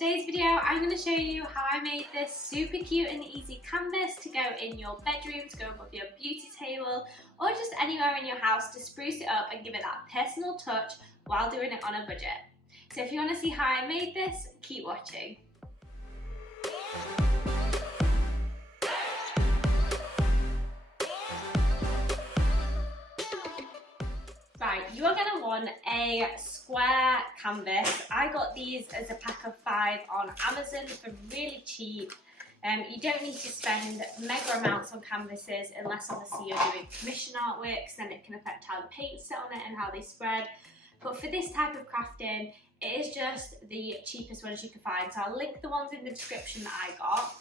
today's video I'm going to show you how I made this super cute and easy canvas to go in your bedroom, to go above your beauty table, or just anywhere in your house to spruce it up and give it that personal touch while doing it on a budget. So if you want to see how I made this, keep watching. Right, you are going to want a square canvas. I got these as a pack of 5 on Amazon for really cheap. You don't need to spend mega amounts on canvases unless obviously you're doing commission artworks, then it can affect how the paint's set on it and how they spread. But for this type of crafting, it is just the cheapest ones you can find. So I'll link the ones in the description that I got.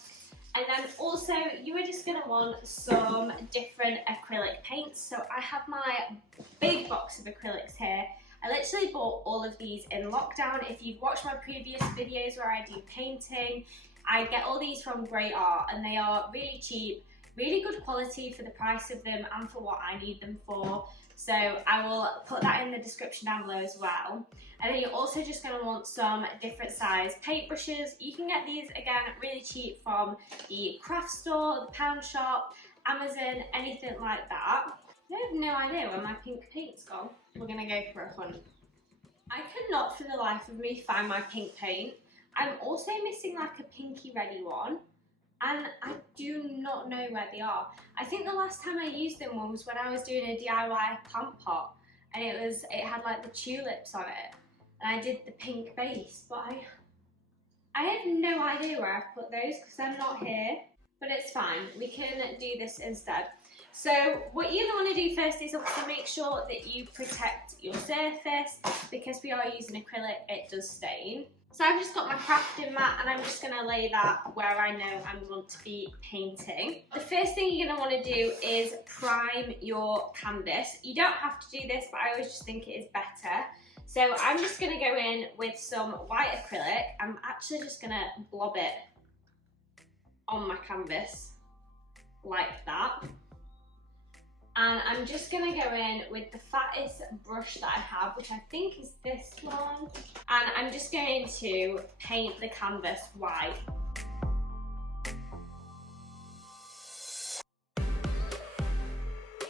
And then also, you are just going to want some different acrylic paints. So I have my big box of acrylics here. I literally bought all of these in lockdown. If you've watched my previous videos where I do painting, I get all these from Great Art and they are really cheap, really good quality for the price of them and for what I need them for. So I will put that in the description down below as well. And then you're also just going to want some different size paintbrushes. You can get these again really cheap from the craft store, the pound shop, Amazon, anything like that. I have no idea where my pink paint's gone. We're going to go for a hunt. I cannot for the life of me find my pink paint. I'm also missing like a pinky ready one. And I do not know where they are. I think the last time I used them was when I was doing a DIY plant pot, and it had like the tulips on it, and I did the pink base, but I have no idea where I've put those because I'm not here, but it's fine. We can do this instead. So what you're going to want to do first is obviously make sure that you protect your surface, because we are using acrylic, it does stain. So I've just got my crafting mat and I'm just going to lay that where I know I want to be painting. The first thing you're going to want to do is prime your canvas. You don't have to do this, but I always just think it is better. So I'm just going to go in with some white acrylic. I'm actually just going to blob it on my canvas like that. And I'm just going to go in with the fattest brush that I have, which I think is this one. And I'm just going to paint the canvas white.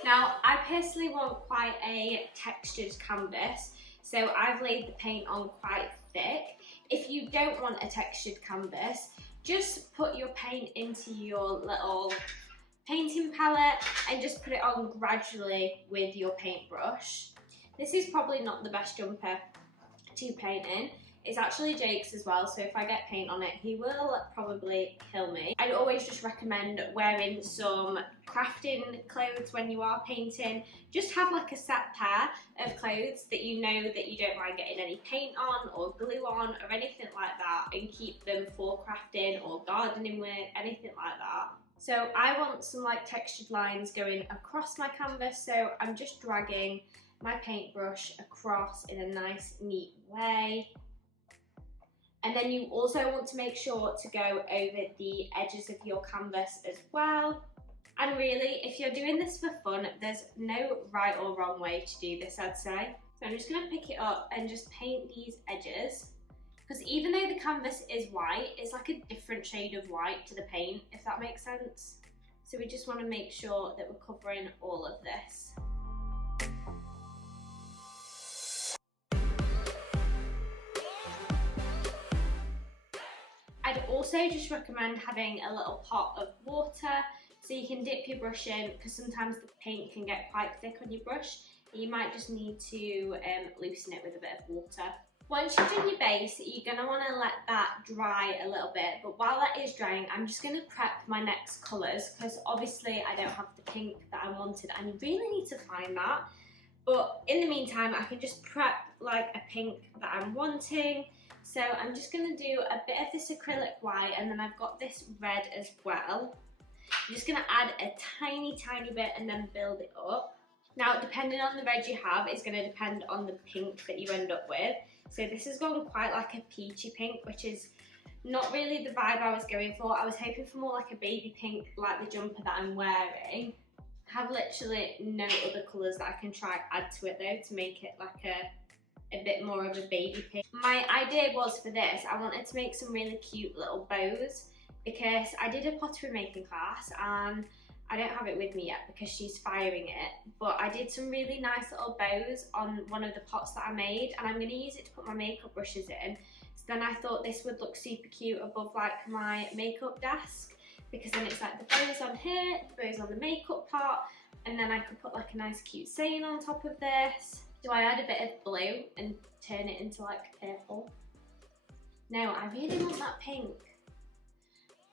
Now, I personally want quite a textured canvas, so I've laid the paint on quite thick. If you don't want a textured canvas, just put your paint into your little painting palette and just put it on gradually with your paintbrush. This is probably not the best jumper to paint in. It's actually Jake's as well, so if I get paint on it, he will probably kill me. I'd always just recommend wearing some crafting clothes when you are painting. Just have like a set pair of clothes that you know that you don't mind getting any paint on or glue on or anything like that, and keep them for crafting or gardening with, anything like that. So I want some like textured lines going across my canvas, so I'm just dragging my paintbrush across in a nice neat way. And then you also want to make sure to go over the edges of your canvas as well. And really, if you're doing this for fun, there's no right or wrong way to do this, I'd say. So I'm just going to pick it up and just paint these edges. Because even though the canvas is white, it's like a different shade of white to the paint, if that makes sense. So we just want to make sure that we're covering all of this. I'd also just recommend having a little pot of water so you can dip your brush in, because sometimes the paint can get quite thick on your brush. You might just need to loosen it with a bit of water. Once you've done your base, you're going to want to let that dry a little bit, but while that is drying, I'm just going to prep my next colours, because obviously I don't have the pink that I wanted and I really need to find that. But in the meantime, I can just prep like a pink that I'm wanting. So I'm just going to do a bit of this acrylic white, and then I've got this red as well. I'm just going to add a tiny bit and then build it up. Now, depending on the red you have, it's going to depend on the pink that you end up with. So this has gone quite like a peachy pink, which is not really the vibe I was going for. I was hoping for more like a baby pink, like the jumper that I'm wearing. I have literally no other colours that I can try add to it though to make it like a a bit more of a baby pink. My idea was for this, I wanted to make some really cute little bows because I did a pottery making class and I don't have it with me yet because she's firing it, but I did some really nice little bows on one of the pots that I made, and I'm going to use it to put my makeup brushes in. So then I thought this would look super cute above like my makeup desk, because then it's like the bows on here, the bows on the makeup pot, and then I could put like a nice cute saying on top of this. Do I add a bit of blue and turn it into like purple? No, I really want that pink.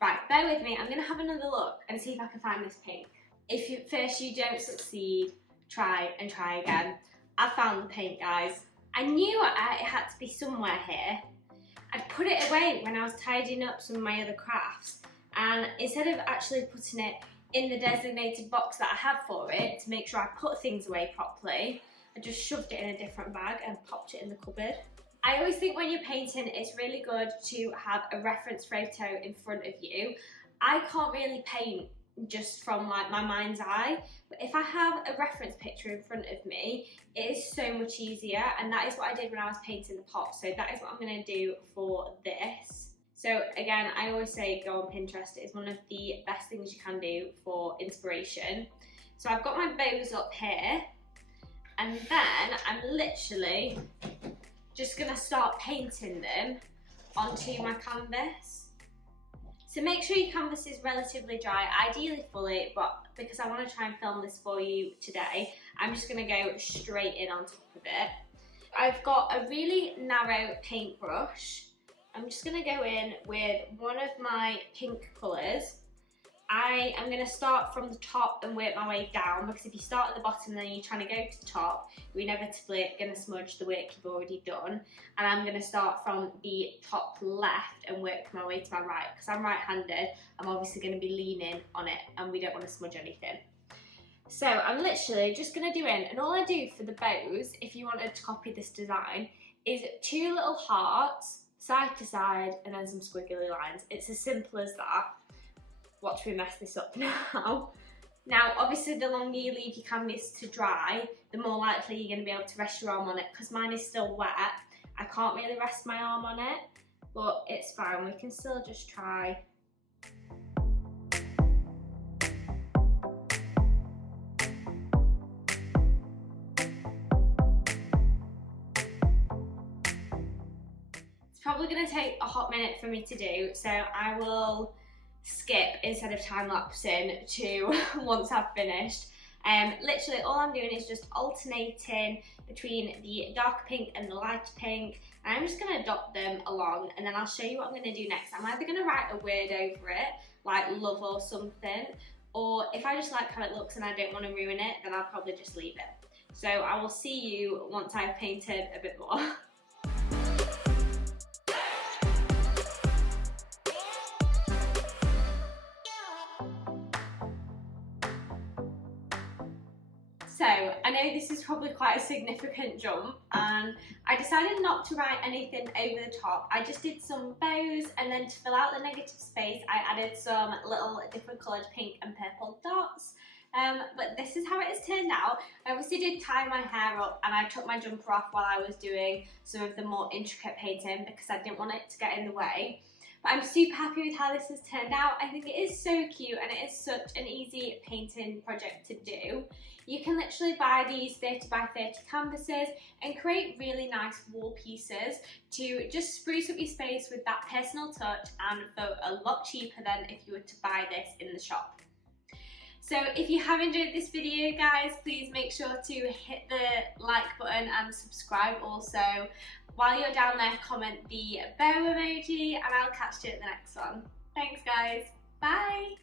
Right, bear with me, I'm going to have another look and see if I can find this pink. If at first you don't succeed, try and try again. I found the pink, guys. I knew it had to be somewhere here. I'd put it away when I was tidying up some of my other crafts, and instead of actually putting it in the designated box that I have for it to make sure I put things away properly, I just shoved it in a different bag and popped it in the cupboard. I always think when you're painting, it's really good to have a reference photo in front of you. I can't really paint just from like my mind's eye, but if I have a reference picture in front of me, it is so much easier, and that is what I did when I was painting the pot. So that is what I'm going to do for this. So again, I always say go on Pinterest. It's one of the best things you can do for inspiration. So I've got my bows up here, and then I'm literally just going to start painting them onto my canvas. So make sure your canvas is relatively dry, ideally fully, but because I want to try and film this for you today, I'm just going to go straight in on top of it. I've got a really narrow paintbrush. I'm just going to go in with one of my pink colours. I am going to start from the top and work my way down, because if you start at the bottom and then you're trying to go to the top, you're inevitably going to smudge the work you've already done. And I'm going to start from the top left and work my way to my right, because I'm right-handed. I'm obviously going to be leaning on it and we don't want to smudge anything. So I'm literally just going to do in, and all I do for the bows, if you wanted to copy this design, is 2 little hearts side to side and then some squiggly lines. It's as simple as that. Watch me mess this up now. Now, obviously, the longer you leave your canvas to dry, the more likely you're going to be able to rest your arm on it. Because mine is still wet, I can't really rest my arm on it, but it's fine. We can still just try. It's probably going to take a hot minute for me to do, so I will skip instead of time-lapsing to once I've finished. Literally all I'm doing is just alternating between the dark pink and the light pink, and I'm just going to dot them along, and then I'll show you what I'm going to do next. I'm either going to write a word over it, like love or something, or if I just like how it looks and I don't want to ruin it, then I'll probably just leave it. So I will see you once I've painted a bit more. So, I know this is probably quite a significant jump, and I decided not to write anything over the top. I just did some bows, and then to fill out the negative space, I added some little different coloured pink and purple dots. But this is how it has turned out. I obviously did tie my hair up, and I took my jumper off while I was doing some of the more intricate painting because I didn't want it to get in the way. But I'm super happy with how this has turned out. I think it is so cute, and it is such an easy painting project to do. You can literally buy these 30 by 30 canvases and create really nice wall pieces to just spruce up your space with that personal touch, and for a lot cheaper than if you were to buy this in the shop. So if you have enjoyed this video, guys, please make sure to hit the like button and subscribe also. While you're down there, comment the bow emoji, and I'll catch you at the next one. Thanks, guys. Bye.